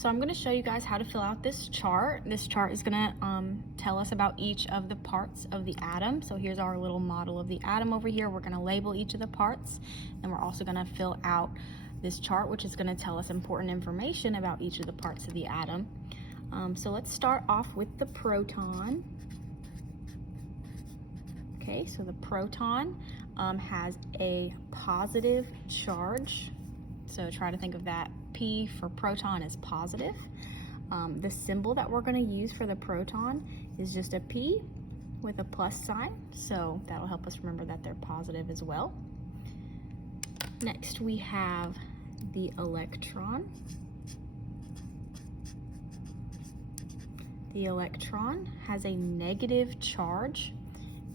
So I'm going to show you guys how to fill out this chart. This chart is going to tell us about each of the parts of the atom. So here's our little model of the atom over here. We're going to label each of the parts, and we're also going to fill out this chart, which is going to tell us important information about each of the parts of the atom. So let's start off with the proton. Okay, so the proton has a positive charge. So try to think of that. P for proton is positive. The symbol that we're going to use for the proton is just a P with a plus sign. So that'll help us remember that they're positive as well. Next we have the electron. The electron has a negative charge,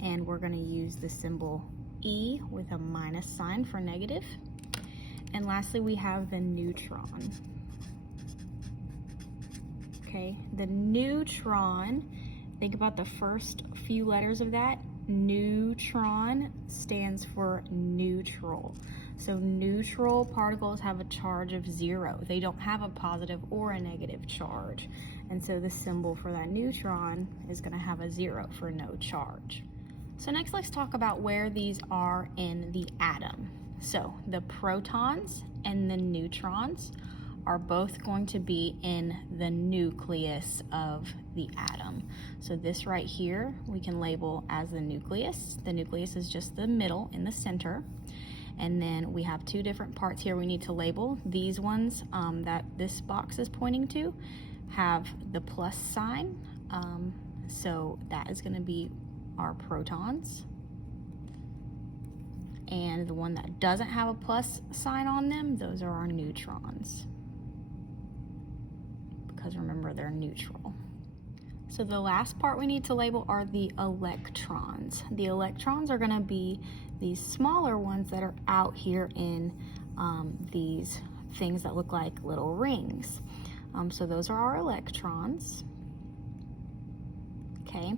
and we're going to use the symbol E with a minus sign for negative. And lastly, we have the neutron. Okay, the neutron, think about the first few letters of that. Neutron stands for neutral. So neutral particles have a charge of 0. They don't have a positive or a negative charge. And so the symbol for that neutron is going to have a 0 for no charge. So next, let's talk about where these are in the atom. So the protons and the neutrons are both going to be in the nucleus of the atom. So this right here we can label as the nucleus. The nucleus is just the middle in the center. And then we have two different parts here we need to label. These ones that this box is pointing to have the plus sign. So that is going to be our protons. And the one that doesn't have a plus sign on them, those are our neutrons. Because remember, they're neutral. So the last part we need to label are the electrons. The electrons are going to be these smaller ones that are out here in these things that look like little rings. So those are our electrons. Okay.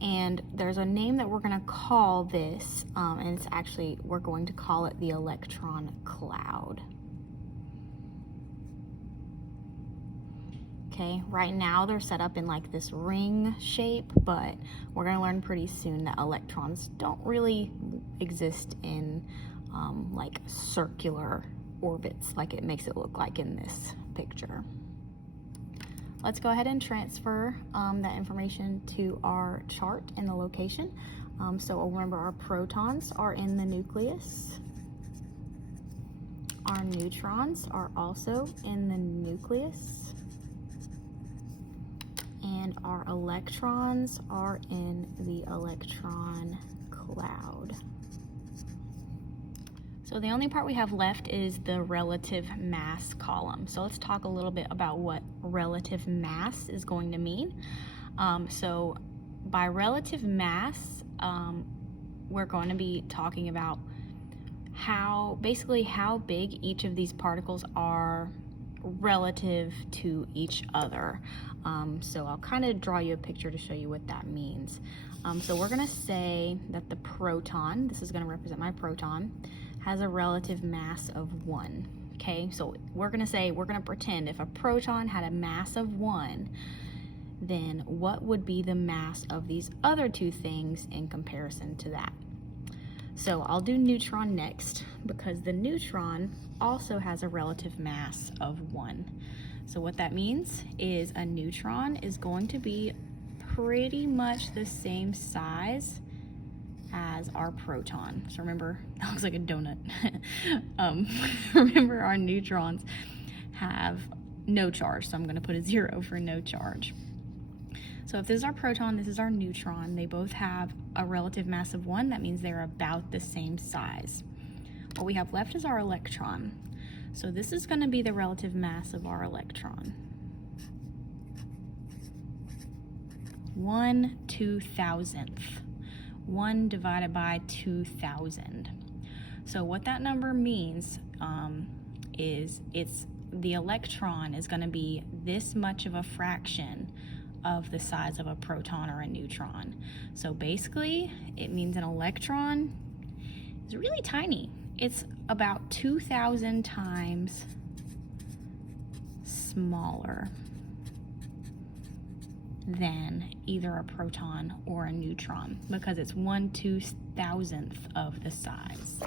And there's a name that we're going to call this, and it's actually, we're going to call it the electron cloud. Okay, right now they're set up in like this ring shape, but we're going to learn pretty soon that electrons don't really exist in like circular orbits like it makes it look like in this picture. Let's go ahead and transfer that information to our chart and the location. So remember, our protons are in the nucleus. Our neutrons are also in the nucleus. And our electrons are in the electron cloud. So the only part we have left is the relative mass column. So let's talk a little bit about what relative mass is going to mean. So by relative mass, we're going to be talking about basically how big each of these particles are relative to each other. So I'll kind of draw you a picture to show you what that means. So we're going to say that the proton, this is going to represent my proton, has a relative mass of 1. Okay, so we're going to pretend if a proton had a mass of 1, then what would be the mass of these other two things in comparison to that? So I'll do neutron next, because the neutron also has a relative mass of 1. So what that means is a neutron is going to be pretty much the same size as our proton. So remember, that looks like a donut. Remember, our neutrons have no charge, so I'm going to put a 0 for no charge. So if this is our proton, this is our neutron. They both have a relative mass of 1. That means they're about the same size. What we have left is our electron. So this is going to be the relative mass of our electron. 1/2000th. 1 divided by 2,000. So what that number means is the electron is going to be this much of a fraction of the size of a proton or a neutron. So basically, it means an electron is really tiny. It's about 2,000 times smaller than either a proton or a neutron because it's 1/2000th of the size.